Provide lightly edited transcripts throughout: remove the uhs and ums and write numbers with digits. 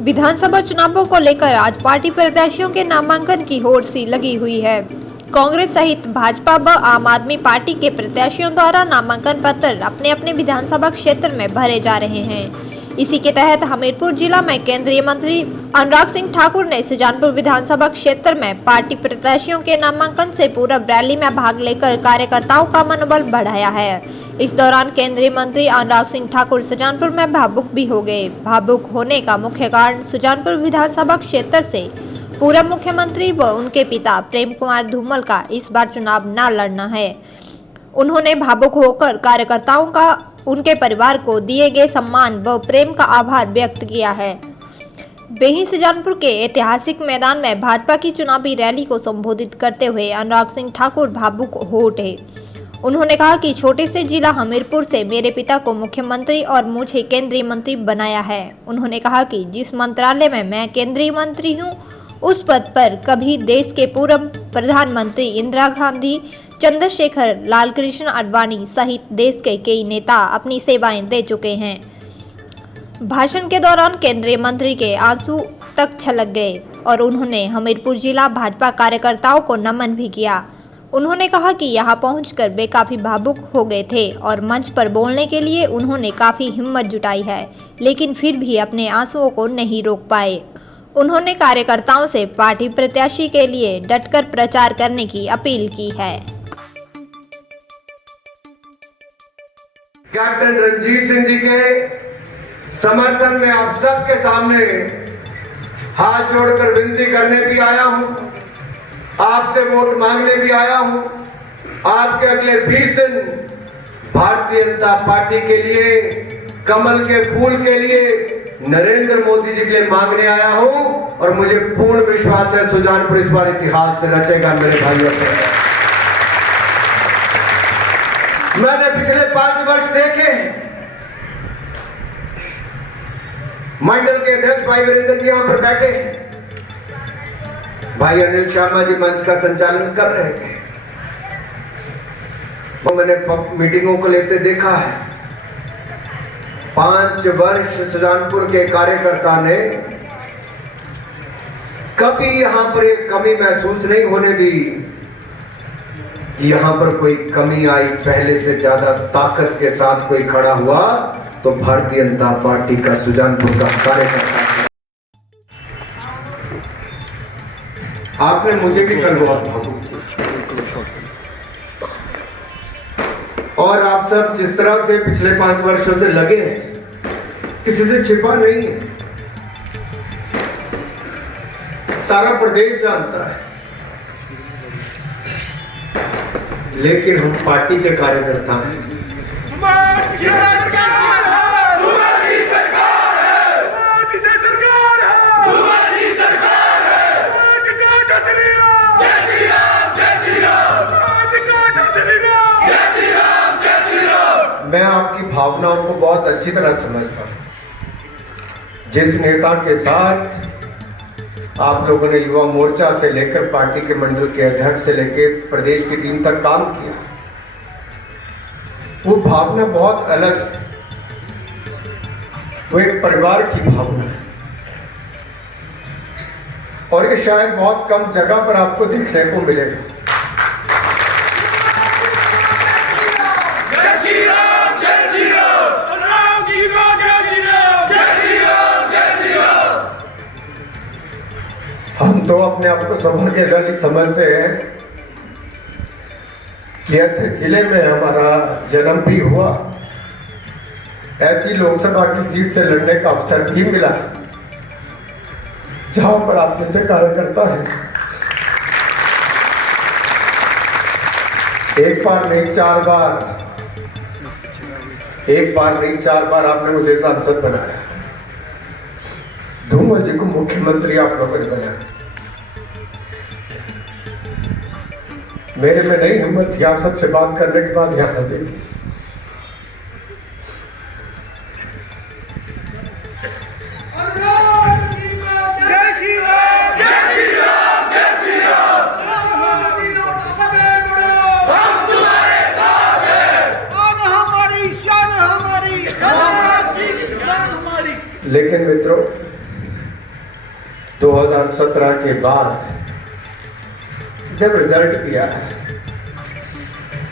विधानसभा चुनावों को लेकर आज पार्टी प्रत्याशियों के नामांकन की होड़ सी लगी हुई है। कांग्रेस सहित भाजपा व आम आदमी पार्टी के प्रत्याशियों द्वारा नामांकन पत्र अपने अपने विधानसभा क्षेत्र में भरे जा रहे हैं। इसी के तहत हमीरपुर जिला में केंद्रीय मंत्री अनुराग सिंह ठाकुर ने सुजानपुर विधानसभा क्षेत्र में पार्टी प्रत्याशियों के नामांकन से पूर्व रैली में भाग लेकर कार्यकर्ताओं का मनोबल बढ़ाया है। इस दौरान केंद्रीय मंत्री अनुराग सिंह ठाकुर सुजानपुर में भावुक भी हो गए। भावुक होने का मुख्य कारण सुजानपुर विधानसभा क्षेत्र से पूर्व मुख्यमंत्री व उनके पिता प्रेम कुमार धूमल का इस बार चुनाव न लड़ना है। उन्होंने भावुक होकर कार्यकर्ताओं का उनके परिवार को दिए गए सम्मान व प्रेम का आभार व्यक्त किया है। वहीं सुजानपुर के ऐतिहासिक मैदान में भाजपा की चुनावी रैली को संबोधित करते हुए अनुराग सिंह ठाकुर भावुक हो उठे। उन्होंने कहा कि छोटे से जिला हमीरपुर से मेरे पिता को मुख्यमंत्री और मुझे केंद्रीय मंत्री बनाया है। उन्होंने कहा कि जिस मंत्रालय में मैं केंद्रीय मंत्री हूं, उस पद पर कभी देश के पूर्व प्रधानमंत्री इंदिरा गांधी, चंद्रशेखर, लालकृष्ण आडवाणी सहित देश के कई नेता अपनी सेवाएं दे चुके हैं। भाषण के दौरान केंद्रीय मंत्री के आंसू तक छलक गए और उन्होंने हमीरपुर जिला भाजपा कार्यकर्ताओं को नमन भी किया। उन्होंने कहा कि यहां पहुंचकर वे काफी भावुक हो गए थे और मंच पर बोलने के लिए उन्होंने काफी हिम्मत जुटाई है, लेकिन फिर भी अपने आंसुओं को नहीं रोक पाए। उन्होंने कार्यकर्ताओं से पार्टी प्रत्याशी के लिए डटकर प्रचार करने की अपील की है। कैप्टन रणजीत सिंह जी के समर्थन में आप सबके सामने हाथ जोड़कर विनती करने भी आया हूं, आपसे वोट मांगने भी आया हूं। आपके अगले 20 दिन भारतीय जनता पार्टी के लिए, कमल के फूल के लिए, नरेंद्र मोदी जी के लिए मांगने आया हूं और मुझे पूर्ण विश्वास है सुजानपुर इस बार इतिहास से रचेगा मेरे भाइयों। मैंने पिछले 5 वर्ष देखे, मंडल के अध्यक्ष भाई वीरेंद्र जी यहां पर बैठे, भाई अनिल शर्मा जी मंच का संचालन कर रहे थे, वो मैंने मीटिंगों को लेते देखा है। 5 वर्ष सुजानपुर के कार्यकर्ता ने कभी यहां पर एक कमी महसूस नहीं होने दी कि यहां पर कोई कमी आई। पहले से ज्यादा ताकत के साथ कोई खड़ा हुआ तो भारतीय जनता पार्टी का सुजानपुर का कार्यकर्ता। आपने मुझे भी कल बहुत भावुक किया और आप सब जिस तरह से पिछले 5 वर्षों से लगे हैं, किसी से छिपा नहीं है, सारा प्रदेश जानता है। लेकिन हम पार्टी के कार्यकर्ता हैं। मैं आपकी भावनाओं को बहुत अच्छी तरह समझता हूं। जिस नेता के साथ आप लोगों ने युवा मोर्चा से लेकर पार्टी के मंडल के अध्यक्ष से लेकर प्रदेश की टीम तक काम किया, वो भावना बहुत अलग है। वो एक परिवार की भावना है और ये शायद बहुत कम जगह पर आपको देखने को मिलेगा। हम तो अपने आप को सौभाग्यशाली समझते हैं कि ऐसे जिले में हमारा जन्म भी हुआ, ऐसी लोकसभा की सीट से लड़ने का अवसर भी मिला जहां पर आप जैसे कार्यकर्ता हैं एक बार नहीं 4 बार आपने मुझे सांसद बनाया, धूमल जी को मुख्यमंत्री आप लोगों ने बनाया। मेरे में नहीं हिम्मत थी आप सबसे बात करने के बाद यहाँ देखिए। लेकिन मित्रों, 2017 के बाद जब रिजल्ट भी आया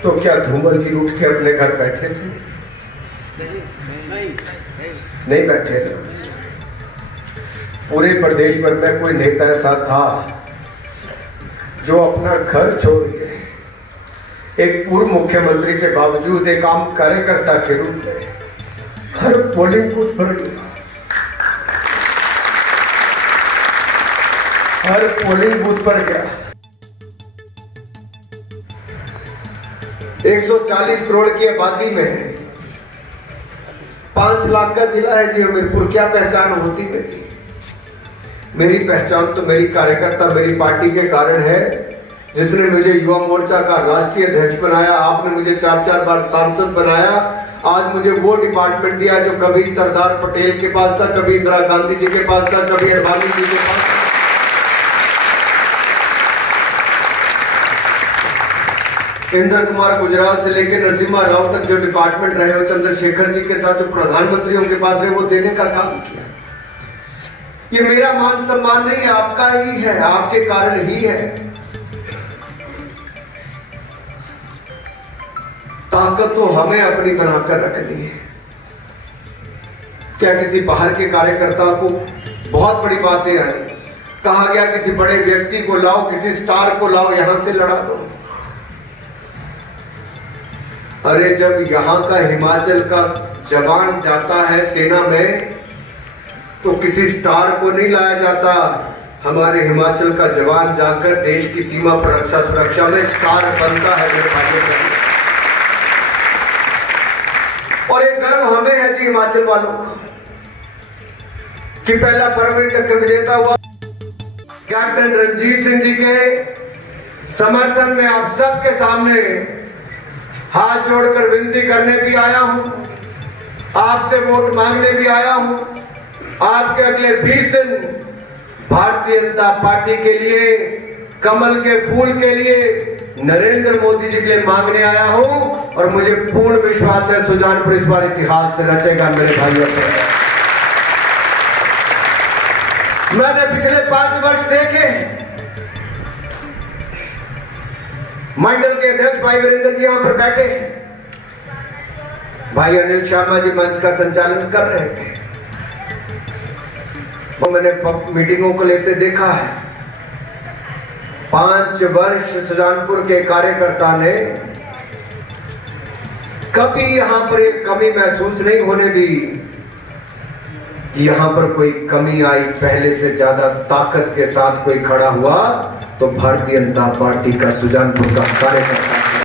तो क्या धूमल जी उठ के अपने घर बैठे थे? नहीं बैठे ना। पूरे प्रदेश भर में कोई नेता ऐसा था जो अपना घर छोड़ के एक पूर्व मुख्यमंत्री के बावजूद एक आम कार्यकर्ता के रूप में हर पोलिंग बूथ पर गया, हर पोलिंग बूथ पर गया। 140 करोड़ की आबादी में 5 लाख का जिला है जी हमीरपुर। क्या पहचान होती मेरी पहचान तो मेरी कार्यकर्ता, मेरी पार्टी के कारण है, जिसने मुझे युवा मोर्चा का राष्ट्रीय अध्यक्ष बनाया। आपने मुझे 4 बार सांसद बनाया। आज मुझे वो डिपार्टमेंट दिया जो कभी सरदार पटेल के पास था, कभी इंदिरा गांधी जी के पास था, कभी अडवाणी जी के पास था। इंद्र कुमार गुजराल से लेकर नरसिम्हा राव तक जो डिपार्टमेंट रहे हो, चंद्रशेखर जी के साथ जो प्रधानमंत्रियों के पास रहे, वो देने का काम किया। ये मेरा मान सम्मान नहीं है, आपका ही है, आपके कारण ही है। ताकत तो हमें अपनी बनाकर रखनी है। क्या किसी बाहर के कार्यकर्ता को बहुत बड़ी बातें आई, कहा गया किसी बड़े व्यक्ति को लाओ, किसी स्टार को लाओ, यहां से लड़ा दो। अरे जब यहां का हिमाचल का जवान जाता है सेना में तो किसी स्टार को नहीं लाया जाता। हमारे हिमाचल का जवान जाकर देश की सीमा पर रक्षा सुरक्षा में स्टार बनता है मेरे भाइयों। और एक गर्व हमें है जी हिमाचल वालों का कि पहला परमवीर चक्र विजेता हुआ कैप्टन रणजीत सिंह जी के समर्थन में आप सबके सामने हाथ जोड़कर विनती करने भी आया हूं, आपसे वोट मांगने भी आया हूं। आपके अगले 20 दिन भारतीय जनता पार्टी के लिए, कमल के फूल के लिए, नरेंद्र मोदी जी के लिए मांगने आया हूं। और मुझे पूर्ण विश्वास है सुजानपुर इस बार इतिहास से रचेगा मेरे भाइयों। मैंने पिछले 5 वर्ष देखे, मंडल के अध्यक्ष भाई वीरेंद्र जी यहां पर बैठे, भाई अनिल शर्मा जी मंच का संचालन कर रहे थे, वो मैंने मीटिंगों को लेते देखा है। 5 वर्ष सुजानपुर के कार्यकर्ता ने कभी यहां पर एक कमी महसूस नहीं होने दी कि यहां पर कोई कमी आई। पहले से ज्यादा ताकत के साथ कोई खड़ा हुआ तो भारतीय जनता पार्टी का सुजानपुर का कार्यकर्ता।